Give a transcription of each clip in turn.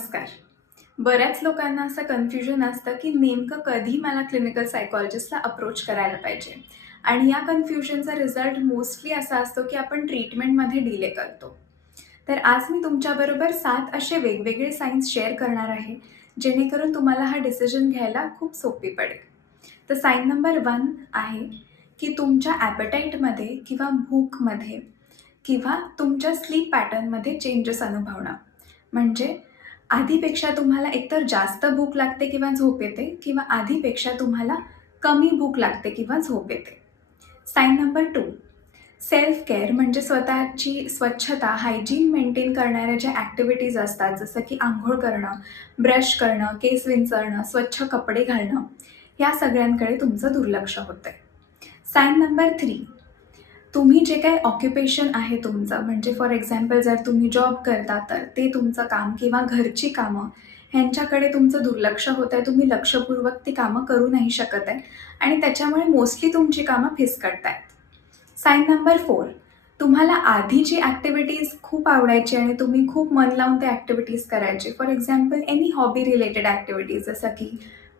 नमस्कार. बऱ्याच लोकांना असं कन्फ्युजन असतं, की नेमकं कधी मला क्लिनिकल सायकॉलॉजिस्टला अप्रोच करायला पाहिजे आणि या कन्फ्युजनचा रिझल्ट मोस्टली असा असतो, की आपण ट्रीटमेंटमध्ये डिले करतो. तर आज मी तुमच्याबरोबर 7 असे वेगवेगळे सायन्स शेअर करणार आहे, जेणेकरून तुम्हाला हा डिसिजन घ्यायला खूप सोपी पडेल. तर साइन नंबर 1 आहे, की तुमच्या ॲपेटाईटमध्ये किंवा भूकमध्ये किंवा तुमच्या स्लीप पॅटर्नमध्ये चेंजेस अनुभवणं. म्हणजे आधीपेक्षा तुम्हाला एकतर जास्त भूक लागते किंवा झोप येते किंवा आधीपेक्षा तुम्हाला कमी भूक लागते किंवा झोप येते. साइन नंबर 2 सेल्फ केअर म्हणजे स्वतःची स्वच्छता, हायजीन मेंटेन करणाऱ्या ज्या ॲक्टिव्हिटीज असतात, जसं की अंघोळ करणं, ब्रश करणं, केस विंचरणं, स्वच्छ कपडे घालणं, या सगळ्यांकडे तुमचं दुर्लक्ष होतंय. साइन नंबर 3 तुम्ही जे काही ऑक्युपेशन आहे तुमचं, म्हणजे फॉर एक्झाम्पल जर तुम्ही जॉब करता, तर ते तुमचं काम किंवा घरची कामं ह्यांच्याकडे तुमचं दुर्लक्ष होत आहे. तुम्ही लक्षपूर्वक ती कामं करू नाही शकत आहे आणि त्याच्यामुळे मोस्टली तुमची कामं फिसकटतायत. साइन नंबर 4 तुम्हाला आधी जी ॲक्टिव्हिटीज खूप आवडायची आणि तुम्ही खूप मन लावून त्या ॲक्टिव्हिटीज करायचे. For example any hobby related activities जसं की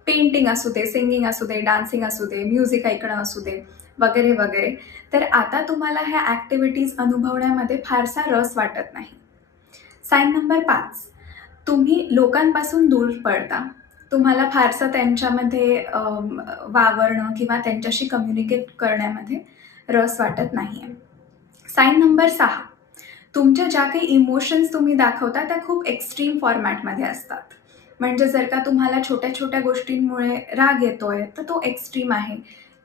पेंटिंग असू दे, सिंगिंग असू दे, डान्सिंग असू दे, म्युझिक ऐकणं असू दे, वगैरे, वगैरे. तर आता तुम्हाला ह्या ॲक्टिव्हिटीज अनुभवण्यामध्ये फारसा रस वाटत नाही. साइन नंबर 5 तुम्ही लोकांपासून दूर पळता. तुम्हाला फारसं त्यांच्यामध्ये वावरणं किंवा त्यांच्याशी कम्युनिकेट करण्यामध्ये रस वाटत नाही आहे. साइन नंबर 6 तुमच्या ज्या काही इमोशन्स तुम्ही दाखवता त्या खूप एक्स्ट्रीम फॉर्मॅटमध्ये असतात. म्हणजे जर का तुम्हाला छोट्या-छोट्या गोष्टींमुळे राग येतोय, तर तो एक्स्ट्रीम आहे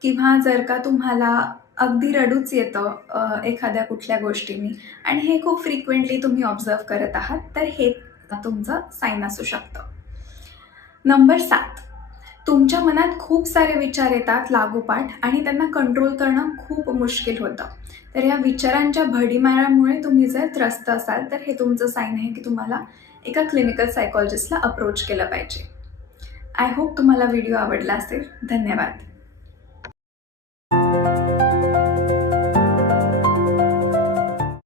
किंवा जर का तुम्हाला अगदी रडूच येतं एखाद्या कुठल्या गोष्टींनी आणि हे खूप फ्रिक्वेंटली तुम्ही ऑब्झर्व्ह करत आहात, तर हे तुमचं साइन असू शकतं. नंबर 7 तुमच्या मनात खूप सारे विचार येतात लागोपाठ आणि त्यांना कंट्रोल करणं खूप मुश्किल होतं. तर या विचारांच्या भडीमारामुळे तुम्ही जर त्रस्त असाल, तर हे तुमचं साइन आहे, की तुम्हाला एका क्लिनिकल सायकॉलॉजिस्टला अप्रोच केलं पाहिजे. आय होप तुम्हाला व्हिडिओ आवडला असेल. धन्यवाद.